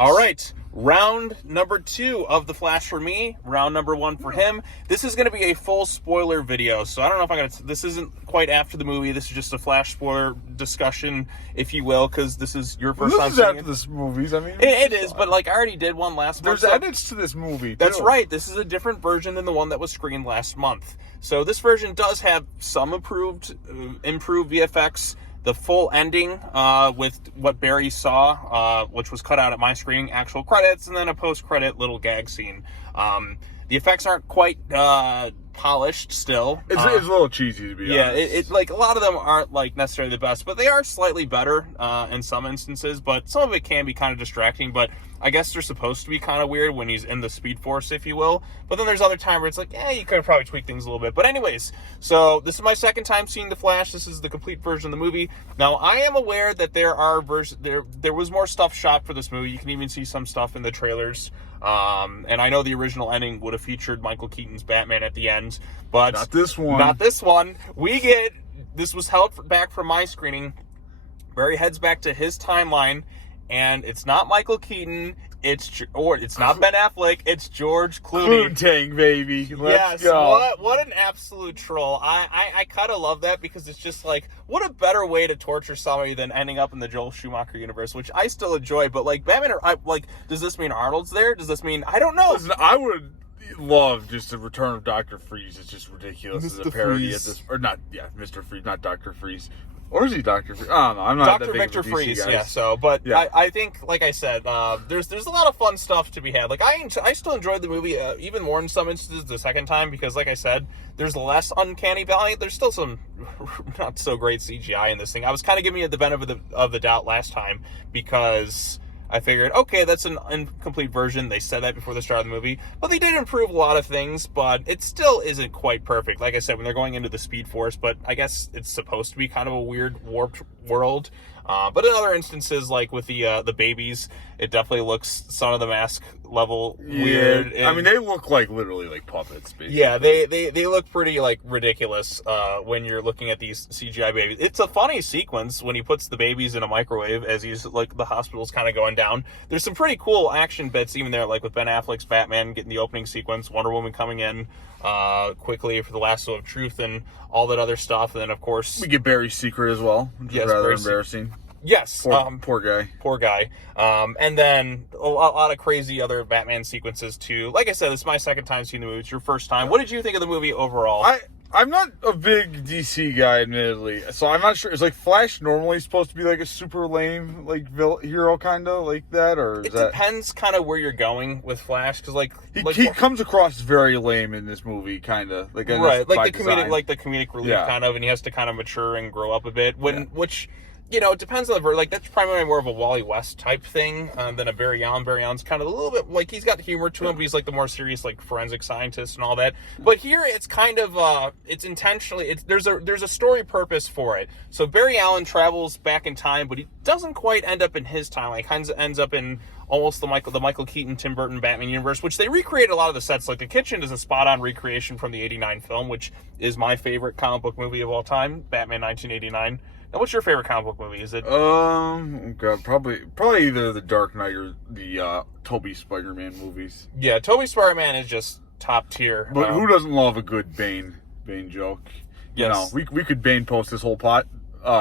All right, round number 2 of The Flash for me, round number 1 for him. This is going to be a full spoiler video, so I don't know if I'm going to... This isn't quite after the movie. This is just a Flash spoiler discussion, if you will, because this is your first time seeing it. This is after this movies. I mean, it is, but like I already did one last month. There's edits to this movie, too. That's right. This is a different version than the one that was screened last month. So this version does have some improved VFX. The full ending with what Barry saw, which was cut out at my screening, actual credits, and then a post-credit little gag scene. The effects aren't quite polished still. It's a little cheesy, to be honest. Yeah, like a lot of them aren't like necessarily the best, but they are slightly better in some instances. But some of it can be kind of distracting. But I guess they're supposed to be kind of weird when he's in the Speed Force, if you will. But then there's other time where it's like, you could have probably tweaked things a little bit. But anyways, so this is my second time seeing The Flash. This is the complete version of the movie. Now, I am aware that there was more stuff shot for this movie. You can even see some stuff in the trailers. And I know the original ending would have featured Michael Keaton's Batman at the end, but not this one. Not this one. This was held back from my screening. Barry heads back to his timeline, and it's not Michael Keaton. It's not Ben Affleck. It's George Clooney. Clooney, baby. Let's go. What an absolute troll. I kind of love that because it's just like, what a better way to torture somebody than ending up in the Joel Schumacher universe, which I still enjoy. But like Batman, does this mean Arnold's there? Does this mean, I don't know. Listen, I would love just the return of Dr. Freeze. It's just ridiculous as a parody at this, or not? Yeah, Mr. Freeze, not Dr. Freeze. Or is he Dr. Freeze? I don't know. I'm not Dr. that big Victor of a DC Freeze, guy. yeah. So, but yeah. I think, like I said, there's a lot of fun stuff to be had. Like I still enjoyed the movie even more in some instances the second time because, like I said, there's less uncanny valley. There's still some not so great CGI in this thing. I was kind of giving it the benefit of the doubt last time because I figured, okay, that's an incomplete version. They said that before the start of the movie. But they did improve a lot of things, but it still isn't quite perfect. Like I said, when they're going into the Speed Force, but I guess it's supposed to be kind of a weird, warped world. But in other instances, like with the babies, it definitely looks Son of the Mask level weird. I mean, they look like literally like puppets, basically. Yeah, they look pretty like ridiculous when you're looking at these CGI babies. It's a funny sequence when he puts the babies in a microwave as he's like the hospital's kind of going down. There's some pretty cool action bits even there, like with Ben Affleck's Batman getting the opening sequence, Wonder Woman coming in quickly for the lasso of truth and all that other stuff. And then of course we get Barry's secret as well, which is rather embarrassing. Yes. Poor guy. Poor guy. And then a lot of crazy other Batman sequences too. Like I said, this is my second time seeing the movie. It's your first time. What did you think of the movie overall? I'm not a big DC guy, admittedly, so I'm not sure. Is like Flash normally supposed to be like a super lame like hero kind of like that, or it depends kind of where you're going with Flash because he comes across very lame in this movie, kind of like right, like the comedic relief kind of, and he has to kind of mature and grow up a bit which. You know, it depends on the like that's primarily more of a Wally West type thing than a Barry Allen. Barry Allen's kind of a little bit like he's got humor to him, but he's like the more serious like forensic scientist and all that. But here it's kind of it's intentionally there's a story purpose for it. So Barry Allen travels back in time, but he doesn't quite end up in his time. Like ends up in almost the Michael Keaton, Tim Burton Batman universe, which they recreate a lot of the sets. Like the kitchen is a spot-on recreation from the '89 film, which is my favorite comic book movie of all time, Batman 1989. Now, what's your favorite comic book movie? Is it? God, probably either The Dark Knight or the Tobey Spider-Man movies. Yeah, Tobey Spider-Man is just top tier. But who doesn't love a good Bane joke? Yes. You know, we could Bane post this whole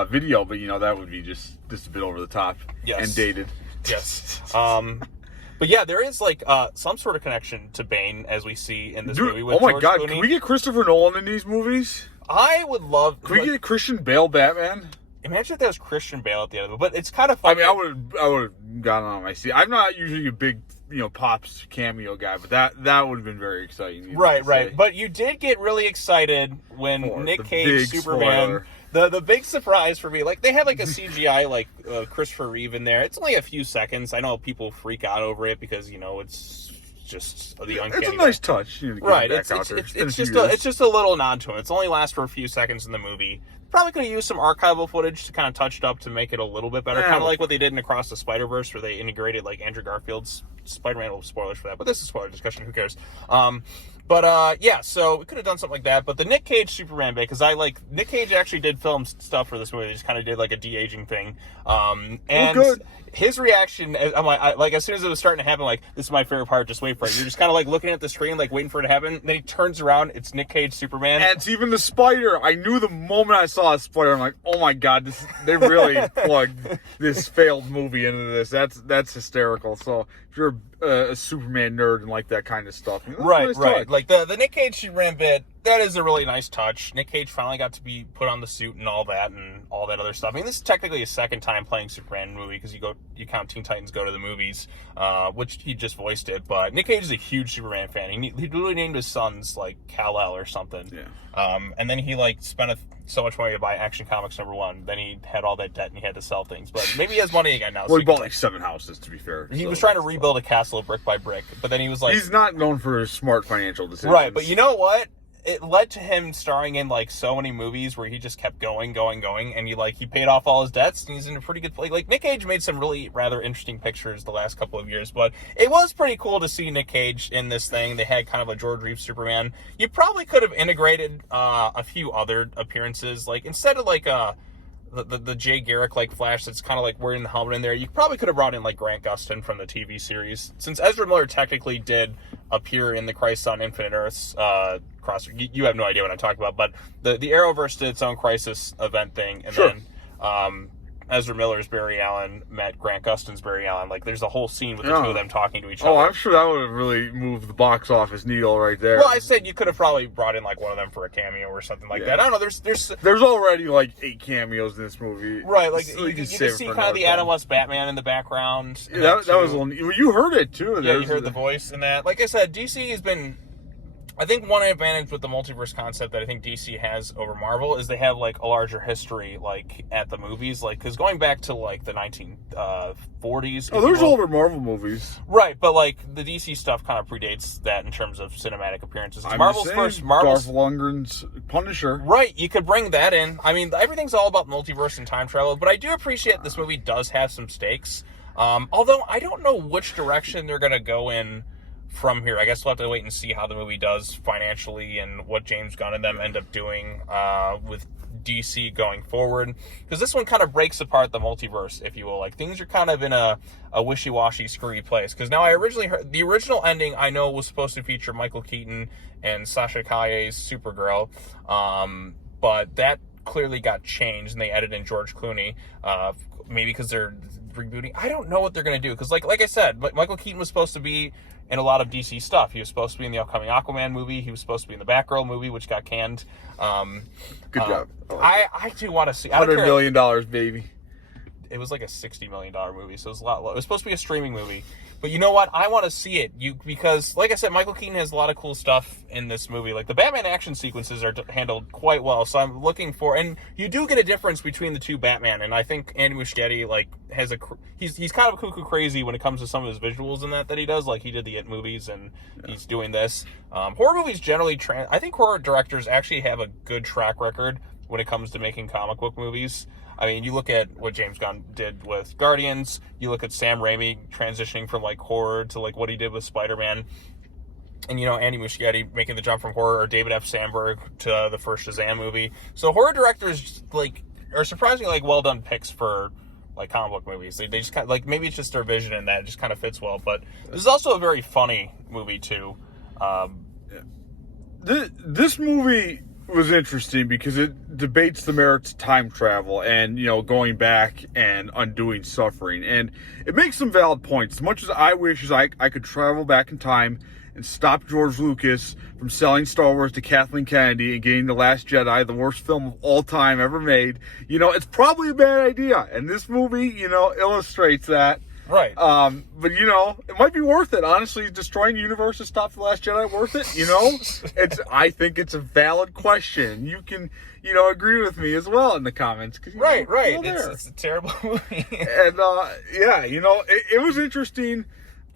video, but you know that would be just a bit over the top and dated. Yes. But yeah, there is like some sort of connection to Bane as we see in this movie. With my George God, Clooney. Can we get Christopher Nolan in these movies? I would love. Can we get Christian Bale Batman? Imagine if there was Christian Bale at the end of it, but it's kind of funny. I mean, I would have gotten on my seat. I'm not usually a big, Pops cameo guy, but that would have been very exciting. Right. But you did get really excited when Nick Cage Superman. The big surprise for me, like they had like a CGI like Christopher Reeve in there. It's only a few seconds. I know people freak out over it because it's just the uncanny. It's a nice touch, right? It's just a little nod to it. It's only lasts for a few seconds in the movie. Probably could have used some archival footage to kind of touch it up to make it a little bit better. Kind of like what they did in Across the Spider-Verse, where they integrated like Andrew Garfield's Spider-Man will spoilers for that, but this is spoiler discussion. Who cares? Yeah, so we could have done something like that. But the Nick Cage Superman bit, because Nick Cage actually did film stuff for this movie. They just kind of did like a de-aging thing. And good. His reaction, I'm like, as soon as it was starting to happen, like, this is my favorite part, just wait for it. You're just kind of like looking at the screen, like waiting for it to happen. Then he turns around, it's Nick Cage Superman. And it's even the spider. I knew the moment I saw a spider, I'm like, oh my God, they really plugged this failed movie into this. That's hysterical. So if you're a Superman nerd and like that kind of stuff, right. Touch. Like the Nick Cage Superman bit, that is a really nice touch. Nick Cage finally got to be put on the suit and all that other stuff. I mean, this is technically his second time playing Superman movie, because you count Teen Titans Go to the Movies, which he just voiced it. But Nick Cage is a huge Superman fan. He literally named his sons like Kal-El or something. Yeah. And then he like spent so much money to buy Action Comics #1. Then he had all that debt and he had to sell things. But maybe he has money again now. Well, he bought like 7 houses, to be fair. He was trying to rebuild a castle brick by brick, but then he was like, he's not known for his smart financial decisions. Right, but you know what? It led to him starring in like so many movies where he just kept going, and he paid off all his debts, and he's in a pretty good place. Like Nick Cage made some really rather interesting pictures the last couple of years, but it was pretty cool to see Nick Cage in this thing. They had kind of a George Reeves Superman. You probably could have integrated a few other appearances, like instead of like the Jay Garrick like Flash that's kind of like wearing the helmet in there, you probably could have brought in like Grant Gustin from the TV series, since Ezra Miller technically did appear in the Crisis on Infinite Earths you have no idea what I'm talking about, but the Arrowverse did its own Crisis event thing, and sure. Then Ezra Miller's Barry Allen met Grant Gustin's Barry Allen. Like, there's a whole scene with the two of them talking to each other. Oh, I'm sure that would have really moved the box office needle right there. Well, I said you could have probably brought in like one of them for a cameo or something like that. I don't know. There's already like 8 cameos in this movie, right? Like so you can see kind of the Adam West Batman in the background. Yeah, that was a little. You heard it too. Yeah, you heard the voice in that. Like I said, DC has been. I think one advantage with the multiverse concept that I think DC has over Marvel is they have like a larger history, like at the movies, like because going back to like the 1940s. Oh, there's older Marvel movies, right? But like the DC stuff kind of predates that in terms of cinematic appearances. Marvel's Dolph Lundgren's Punisher, right? You could bring that in. I mean, everything's all about multiverse and time travel, but I do appreciate this movie does have some stakes. Although I don't know which direction they're gonna go in from here. I guess we'll have to wait and see how the movie does financially and what James Gunn and them end up doing with DC going forward, because this one kind of breaks apart the multiverse, if you will. Like, things are kind of in a wishy-washy, screwy place, because now I originally heard the original ending I know was supposed to feature Michael Keaton and Sasha Calle's Supergirl, but that clearly got changed and they added in George Clooney, maybe because they're rebooting. I don't know what they're going to do, because like I said, Michael Keaton was supposed to be in a lot of DC stuff. He was supposed to be in the upcoming Aquaman movie. He was supposed to be in the Batgirl movie, which got canned. Good job. I do want to see. $100 million, baby. It was like a $60 million movie, so it was a lot low. It was supposed to be a streaming movie. But you know what? I want to see it. Because, like I said, Michael Keaton has a lot of cool stuff in this movie. Like, the Batman action sequences are handled quite well, so I'm looking for... And you do get a difference between the two Batman, and I think Andy Muschietti, like, has a... He's kind of cuckoo crazy when it comes to some of his visuals and that he does. Like, he did the It movies, and he's doing this. Horror movies generally... I think horror directors actually have a good track record when it comes to making comic book movies. I mean, you look at what James Gunn did with Guardians. You look at Sam Raimi transitioning from, like, horror to, like, what he did with Spider-Man. And, you know, Andy Muschietti making the jump from horror, or David F. Sandberg to the first Shazam movie. So horror directors, like, are surprisingly, like, well-done picks for, like, comic book movies. They just kind of, like, maybe it's just their vision and that it just kind of fits well. But this is also a very funny movie, too. This movie was interesting because it debates the merits of time travel and, you know, going back and undoing suffering. And it makes some valid points. As much as I wish I could travel back in time and stop George Lucas from selling Star Wars to Kathleen Kennedy and getting The Last Jedi, the worst film of all time ever made, you know, it's probably a bad idea. And this movie, you know, illustrates that. Right. But, you know, it might be worth it. Honestly, destroying the universe to stop The Last Jedi worth it? You know, I think it's a valid question. You can, you know, agree with me as well in the comments. Right. It's a terrible movie. And, yeah, you know, it was interesting.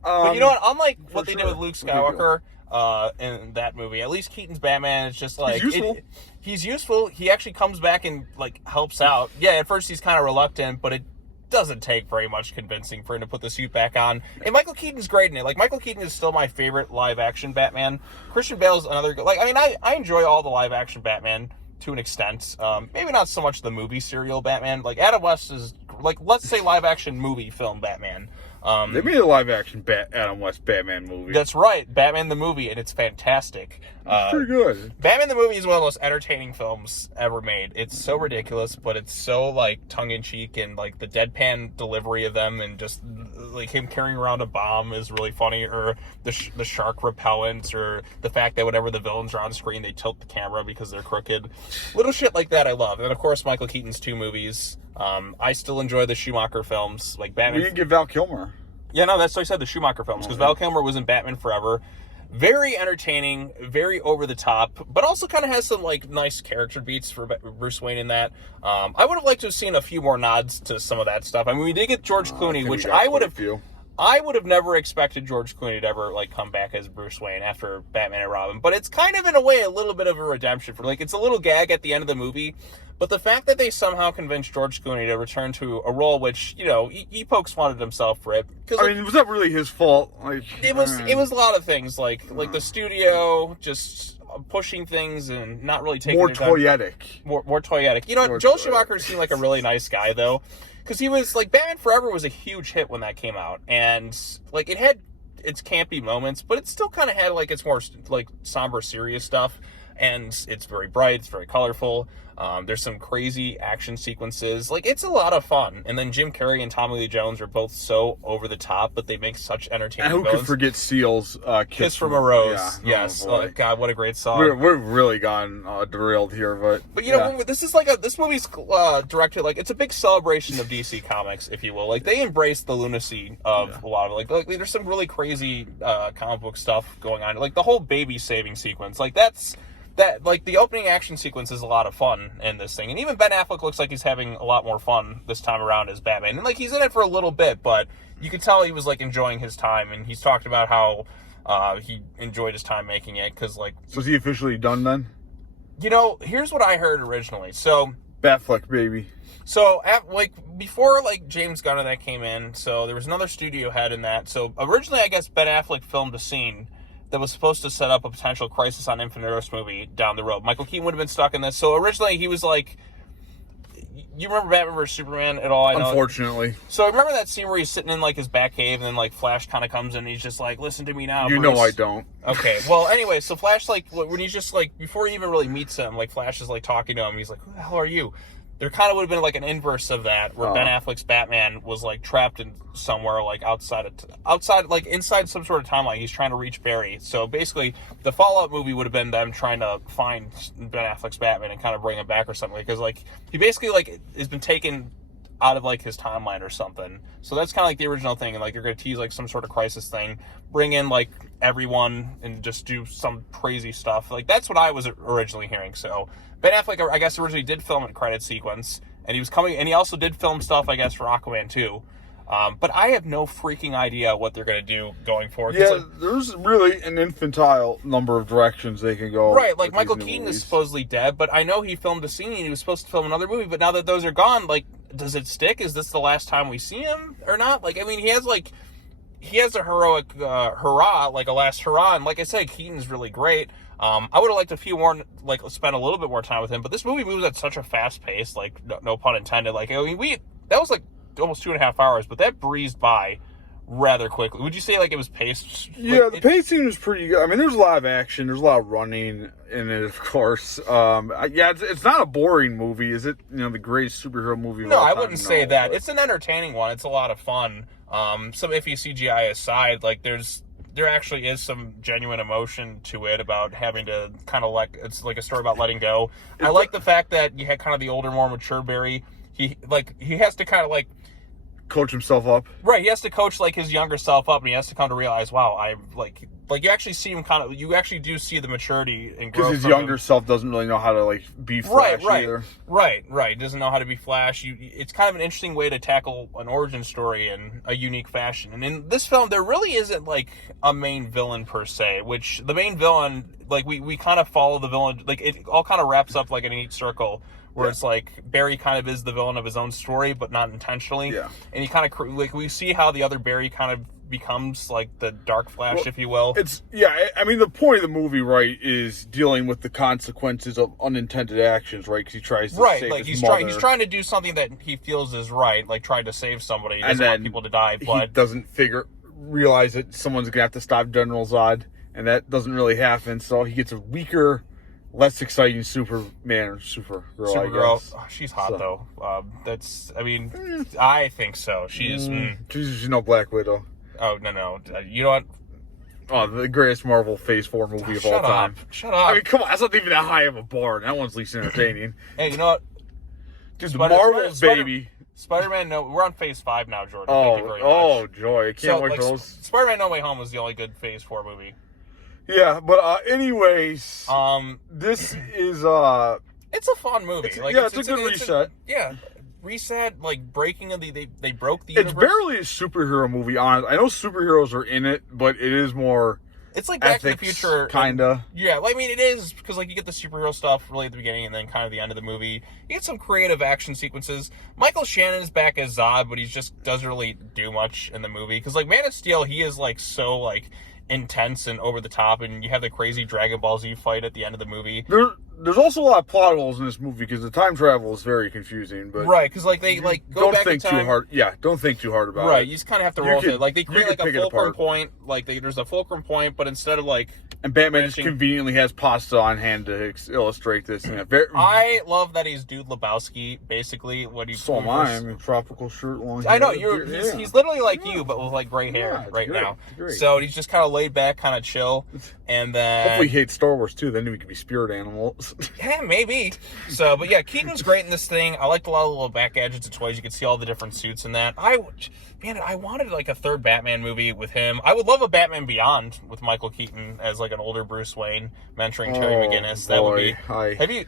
But you know what? Unlike what they did with Luke Skywalker in that movie, at least Keaton's Batman is just like... He's useful. He's useful. He actually comes back and, like, helps out. Yeah, at first he's kind of reluctant, but it doesn't take very much convincing for him to put the suit back on. And Michael Keaton's great in it. Like, Michael Keaton is still my favorite live-action Batman. Christian Bale's another... Like, I mean, I enjoy all the live-action Batman to an extent. Maybe not so much the movie serial Batman. Like, Adam West is... Like, let's say live-action movie film Batman. They made a live-action Adam West Batman movie. That's right, Batman the movie, and it's fantastic. It's pretty good. Batman the movie is one of the most entertaining films ever made. It's so ridiculous, but it's so, like, tongue-in-cheek, and, like, the deadpan delivery of them, and just, like, him carrying around a bomb is really funny, or the shark repellents, or the fact that whenever the villains are on screen, they tilt the camera because they're crooked. Little shit like that I love. And, of course, Michael Keaton's 2 movies. I still enjoy the Schumacher films, like Batman. We didn't get Val Kilmer. Yeah, no, that's what I said, the Schumacher films, because Val Kilmer was in Batman Forever. Very entertaining, very over the top, but also kind of has some, like, nice character beats for Bruce Wayne in that. I would have liked to have seen a few more nods to some of that stuff. I mean, we did get George Clooney, which I would have never expected George Clooney to ever, like, come back as Bruce Wayne after Batman and Robin. But it's kind of, in a way, a little bit of a redemption for, like, it's a little gag at the end of the movie. But the fact that they somehow convinced George Clooney to return to a role which, you know, he pokes fun at himself for it. I mean, was that really his fault? Like, it was a lot of things, like the studio just pushing things and not really taking more toyetic. More toyetic. You know, Joel Schumacher seemed like a really nice guy, though. Because he was, like, Batman Forever was a huge hit when that came out. And, like, it had its campy moments, but it still kind of had, like, its more, like, somber, serious stuff. And it's very bright, it's very colorful. There's some crazy action sequences. Like, it's a lot of fun. And then Jim Carrey and Tommy Lee Jones are both so over the top, but they make such entertaining villains. And who could forget Seal's Kiss from a Rose? Yeah. Yes. Oh, God, what a great song. We're really gone derailed here, but you know, this is like this movie's directed, like, it's a big celebration of DC Comics, if you will. Like, they embrace the lunacy of a lot of it. Like, there's some really crazy comic book stuff going on. Like, the whole baby saving sequence. Like, like, the opening action sequence is a lot of fun in this thing. And even Ben Affleck looks like he's having a lot more fun this time around as Batman. And, like, he's in it for a little bit, but you could tell he was, like, enjoying his time. And he's talked about how he enjoyed his time making it, because, like... So is he officially done, then? You know, here's what I heard originally. So... Batfleck, baby. So, before, like, James Gunn and that came in, so there was another studio head in that. So, originally, I guess Ben Affleck filmed a scene that was supposed to set up a potential Crisis on Infinite Earths movie down the road. Michael Keaton would have been stuck in this. So originally he was like, you remember Batman vs. Superman at all? I know. Unfortunately. So remember that scene where he's sitting in, like, his Batcave, and then, like, Flash kind of comes in and he's just like, listen to me now, You Bruce. know I don't. Okay. Well, anyway, so Flash, like, when he's just, like, before he even really meets him, like, Flash is, like, talking to him. He's like, who the hell are you? There kind of would have been, like, an inverse of that, where Ben Affleck's Batman was, like, trapped in somewhere, like, outside, like, inside some sort of timeline. He's trying to reach Barry. So basically, the Fallout movie would have been them trying to find Ben Affleck's Batman and kind of bring him back or something, because, like, he basically, like, has been taken out of, like, his timeline or something. So that's kind of like the original thing, and, like, they're going to tease, like, some sort of crisis thing, bring in, like, everyone and just do some crazy stuff. Like, that's what I was originally hearing. So Ben Affleck, I guess, originally did film a credit sequence, and he was coming, and he also did film stuff, I guess, for Aquaman 2. But I have no freaking idea what they're going to do going forward. Yeah, like, there's really an infantile number of directions they can go. Right, like, Michael Keaton is supposedly dead, but I know he filmed a scene, and he was supposed to film another movie, but now that those are gone, like, does it stick? Is this the last time we see him or not? Like, I mean, he has a heroic hurrah, like a last hurrah, and like I said, Keaton's really great. I would have liked a few more, like, spend a little bit more time with him, but this movie moves at such a fast pace, like, no pun intended. Like, I mean, that was like almost 2.5 hours, but that breezed by rather quickly. Would you say, like, it was paced? Yeah, the pacing was pretty good. I mean, there's a lot of action, there's a lot of running in it, of course. Yeah, it's not a boring movie, is it? You know, the greatest superhero movie of all time? No, I wouldn't say that. But it's an entertaining one. It's a lot of fun. Some iffy CGI aside, like, there actually is some genuine emotion to it about having to kind of, like, it's like a story about letting go. I like the fact that you had kind of the older, more mature Barry. He has to kind of, like, coach himself up. Right, he has to coach, like, his younger self up, and he has to come to realize, wow, like you actually see him you actually do see the maturity and growth. Because his younger self doesn't really know how to like be Flash either. Right. Doesn't know how to be Flash. It's kind of an interesting way to tackle an origin story in a unique fashion. And in this film, there really isn't like a main villain per se. Which the main villain, like we kind of follow the villain. Like it all kind of wraps up like in a neat circle. Where it's like Barry kind of is the villain of his own story, but not intentionally. Yeah. And he kind of like we see how the other Barry kind of becomes like the Dark Flash, if you will. I mean, the point of the movie, right, is dealing with the consequences of unintended actions, right? Because he tries to save his mother. He's trying to do something that he feels is right, like trying to save somebody. He doesn't want people to die, but he doesn't realize that someone's gonna have to stop General Zod, and that doesn't really happen. So he gets a weaker, less exciting Superman or Supergirl. I guess. Oh, she's hot though. I think so. She is. She's no Black Widow. Oh no! You know what? Oh, the greatest Marvel Phase 4 movie of all time. Shut up! I mean, come on, that's not even that high of a bar. That one's least entertaining. Hey, you know what? Dude, the Marvels, baby. Spider-Man. No, we're on Phase 5 now, Jordan. Thank you very much. Joy! I can't wait for those. Spider-Man: No Way Home was the only good Phase 4 movie. Yeah, but anyways, this is it's a fun movie. It's a good reset. Reset, like breaking of they broke the universe. It's barely a superhero movie, honest. I know superheroes are in it, but it is more. It's like Back to the Future, kinda. Yeah, well, I mean, it is because like you get the superhero stuff really at the beginning, and then kind of the end of the movie. You get some creative action sequences. Michael Shannon's back as Zod, but he just doesn't really do much in the movie because like Man of Steel, he is like so like intense and over the top, and you have the crazy Dragon Ball Z fight at the end of the movie. There's also a lot of plot holes in this movie because the time travel is very confusing. But right, because like they like go back in time. Too hard. Yeah, don't think too hard about it. Right, you just kind of have to roll with it. Like they create like a fulcrum point. Like there's a fulcrum point, but instead of like. And Batman just conveniently has pasta on hand to illustrate this. I love that he's Dude Lebowski, basically. What he so am I. I'm in tropical shirt, long hair. I know he's literally like you, but with like gray hair now. So he's just kind of laid back, kind of chill, and then hopefully he hates Star Wars too. Then we could be spirit animals. Yeah, maybe. So, but yeah, Keaton's great in this thing. I liked a lot of the little back gadgets and toys. You can see all the different suits in that. I wanted like a third Batman movie with him. I would love a Batman Beyond with Michael Keaton as like an older Bruce Wayne mentoring Terry McGinnis. That would be.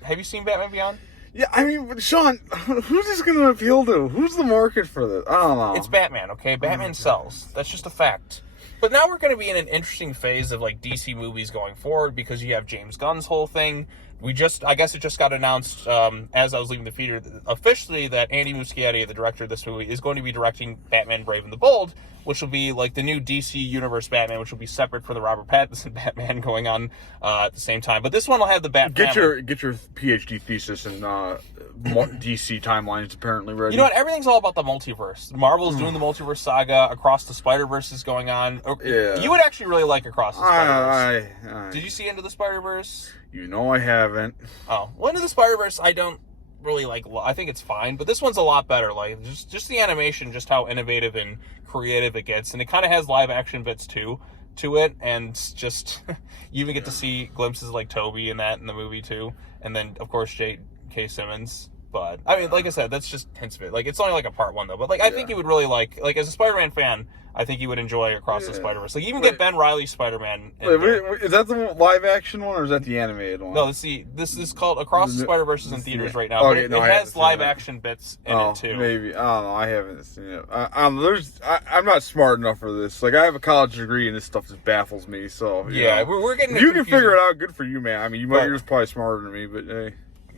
Have you seen Batman Beyond? Yeah, I mean, Sean, who's this going to appeal to? Who's the market for this? I don't know. It's Batman, okay? Batman sells. That's just a fact. But now we're going to be in an interesting phase of like DC movies going forward because you have James Gunn's whole thing. I guess it just got announced as I was leaving the theater officially that Andy Muschietti, the director of this movie, is going to be directing Batman Brave and the Bold, which will be like the new DC Universe Batman, which will be separate from the Robert Pattinson Batman going on at the same time. But this one will have the Batman. Get your PhD thesis in DC timelines apparently ready. You know what? Everything's all about the multiverse. Marvel's doing the multiverse saga. Across the Spider-Verse is going on. Yeah. You would actually really like Across the Spider-Verse. Did you see Into the Spider-Verse? You know I haven't. Oh, well, Into the Spider-Verse, I don't really like. I think it's fine, but this one's a lot better. Like just the animation, just how innovative and creative it gets, and it kind of has live action bits too to it, and just you even get to see glimpses like Toby in the movie too, and then of course J.K. Simmons. But I mean, like I said, that's just hints of it. Like it's only like a part one though, but like I think you would really like as a Spider-Man fan. I think you would enjoy Across the Spider-Verse. Like, you even get Ben Reilly's Spider-Man. Is that the live-action one, or is that the animated one? No, this is called Across the Spider-Verse is in theaters right now. Okay, but it has live-action bits in it, too. Maybe. I don't know. I haven't seen it. I'm not smart enough for this. Like, I have a college degree, and this stuff just baffles me, so... Yeah, we're getting... If you can figure it out, good for you, man. I mean, you're just probably smarter than me, but hey,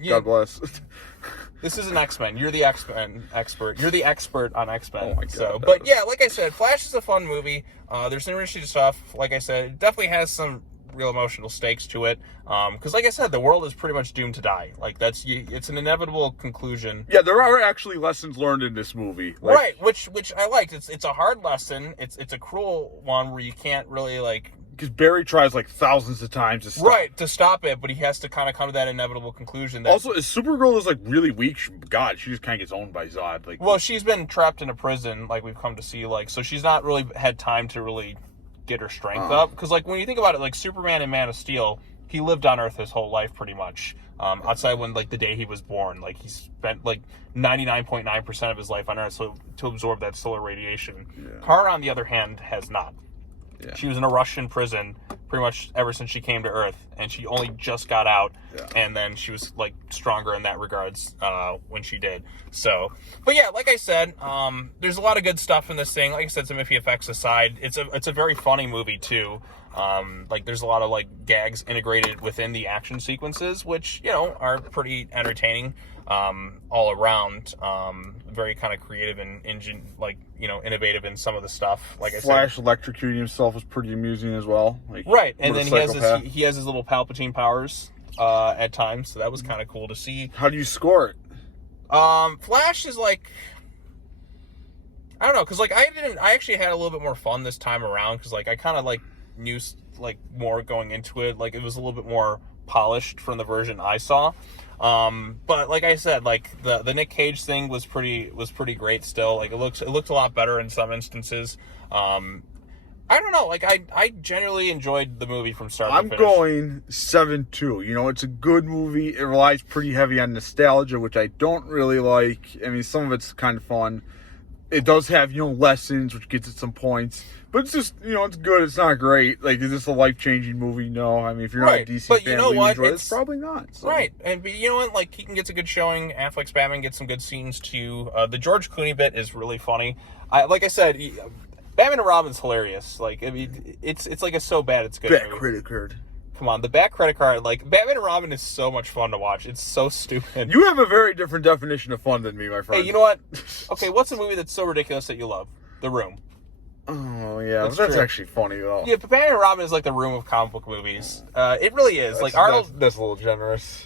God bless. This is an X-Men. You're the X-Men expert. You're the expert on X-Men. Oh my God. So, but yeah, like I said, Flash is a fun movie. There's some interesting stuff. Like I said, it definitely has some real emotional stakes to it. Because like I said, the world is pretty much doomed to die. Like it's an inevitable conclusion. Yeah, there are actually lessons learned in this movie. Right, which I liked. It's a hard lesson. It's a cruel one where you can't really like. Because Barry tries like thousands of times to stop it, but he has to kind of come to that inevitable conclusion. That, also, is Supergirl is like really weak. She just kind of gets owned by Zod. Like, well, she's been trapped in a prison, like we've come to see. Like, so she's not really had time to really get her strength up. Because like when you think about it, like Superman and Man of Steel, he lived on Earth his whole life pretty much. Outside when like the day he was born, like he spent like 99.9% of his life on Earth to absorb that solar radiation. Yeah. Kara, on the other hand, has not. Yeah. She was in a Russian prison pretty much ever since she came to Earth, and she only just got out, and then she was like stronger in that regards when she did. So, but yeah, like I said, there's a lot of good stuff in this thing. Like I said, some iffy effects aside, it's a very funny movie too. Like there's a lot of like gags integrated within the action sequences, which, you know, are pretty entertaining all around. Very kind of creative and innovative in some of the stuff. Like I said, Flash electrocuting himself was pretty amusing as well. Like, right, and then he has his little Palpatine powers at times, so that was kind of cool to see. How do you score it? Flash is like, I don't know, because like I actually had a little bit more fun this time around, because like I kind of like knew like more going into it, like it was a little bit more polished from the version I saw. But like I said, like the Nick Cage thing was pretty great still. Like it looked a lot better in some instances. I don't know, like I genuinely enjoyed the movie from start to finish. I'm going 7-2. You know, it's a good movie. It relies pretty heavy on nostalgia, which I don't really like. I mean, some of it's kind of fun. It does have, you know, lessons, which gets at some points. But it's just, you know, it's good. It's not great. Like, is this a life-changing movie? No. I mean, if you're not a DC but fan, you know what? enjoy it, it's probably not. So. Right. And but you know what? Like, Keaton gets a good showing. Affleck's Batman gets some good scenes, too. The George Clooney bit is really funny. Like I said, Batman and Robin's hilarious. Like, I mean, it's like a so bad it's good Bat movie. credit card. Come on, the back credit card. Like, Batman and Robin is so much fun to watch. It's so stupid. You have a very different definition of fun than me, my friend. Hey, you know what? Okay, what's a movie that's so ridiculous that you love? The Room. Oh, yeah. That's true. actually funny, though. Yeah, but Batman and Robin is like the Room of comic book movies. It really is. Like, Arnold... That's a little generous.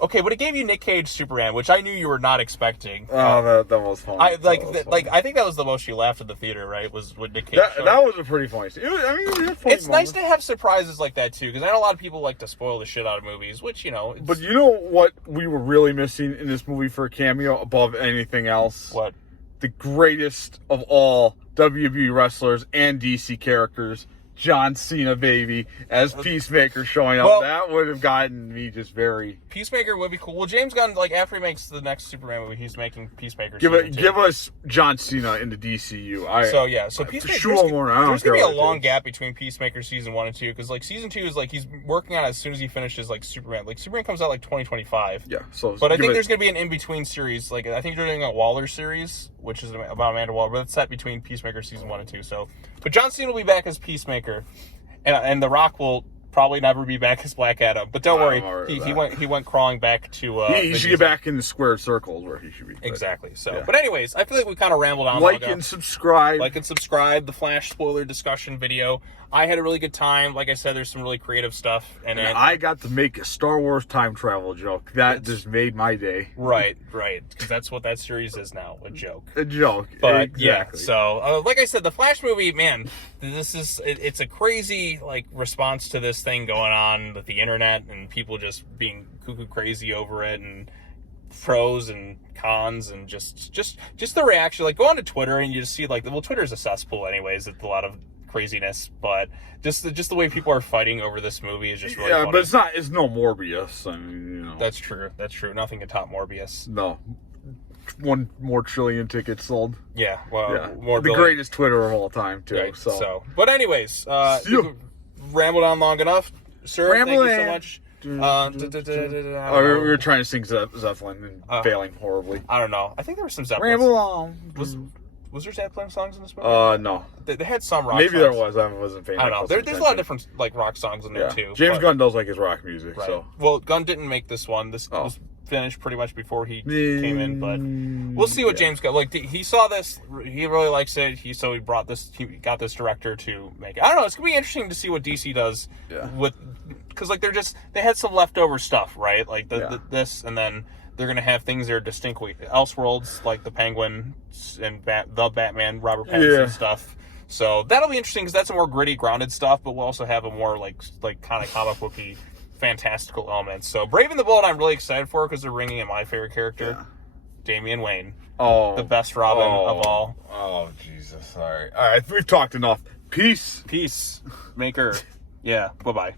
Okay, but it gave you Nick Cage Superman, which I knew you were not expecting. Oh, that was funny. I think that was the most you laughed at the theater, right? Was with Nick Cage. That was a pretty funny scene. It's nice to have surprises like that too, because I know a lot of people like to spoil the shit out of movies, which, you know. But you know what we were really missing in this movie for a cameo above anything else? What? The greatest of all WWE wrestlers and DC characters, John Cena, baby, as Peacemaker showing up. Well, that would have gotten me just very... Peacemaker would be cool. Well, James Gunn, like, after he makes the next Superman movie, he's making Peacemaker Give us John Cena in the DCU. So Peacemaker, there's going to be a long gap between Peacemaker season 1 and 2, because, like, season 2 is, like, he's working on it as soon as he finishes, like, Superman. Like, Superman comes out, like, 2025. Yeah, so... But I think there's going to be an in-between series. Like, I think they're doing a Waller series, which is about Amanda Waller, but it's set between Peacemaker season 1 and 2, so... But John Cena will be back as Peacemaker. And The Rock will probably never be back as Black Adam. But don't worry, he went crawling back to... he should get back in the square circles where he should be. Exactly. So, yeah. But anyways, I feel like we kind of rambled on. Like and subscribe. The Flash spoiler discussion video. I had a really good time. Like I said, there's some really creative stuff. And I got to make a Star Wars time travel joke. That just made my day. Right. Because that's what that series is now, a joke. A joke. But exactly. Yeah, so like I said, the Flash movie, man, it's a crazy like response to this thing going on with the internet and people just being cuckoo crazy over it, and pros and cons, and just the reaction. Like, go onto Twitter and you just see like, well, Twitter's a cesspool anyways. It's a lot of craziness, but just the way people are fighting over this movie is just really funny. But it's no Morbius. I mean, you know. That's true. Nothing can top Morbius. No. 1 more trillion tickets sold. Yeah, well, more the greatest Twitter of all time too. Right, so, but anyways, rambled on long enough, sir. Thank you so much. We were trying to sing Zeppelin and failing horribly. I don't know. I think there were some Zeppelin. Ramble on. Was there Zeppelin songs in this movie? No. They had some rock Maybe songs. there was. I wasn't paying I don't know. There's a lot of different like rock songs in there too. James Gunn does like his rock music. Right. So. Well, Gunn didn't make this one. This was finished pretty much before he came in, but we'll see what James Gunn, like, he saw this, he really likes it, he got this director to make it. I don't know, it's gonna be interesting to see what DC does with, because like they had some leftover stuff, right? Like this, and then they're gonna have things that are distinctly Elseworlds, like the Penguin and the Batman Robert Pattinson stuff. So that'll be interesting because that's a more gritty, grounded stuff, but we'll also have a more like kind of comic booky, fantastical elements. So Brave and the Bold, I'm really excited for because they're bringing in my favorite character, Damian Wayne. Oh, the best Robin of all. Oh, Jesus! All right, we've talked enough. Peace, maker. Yeah. Bye.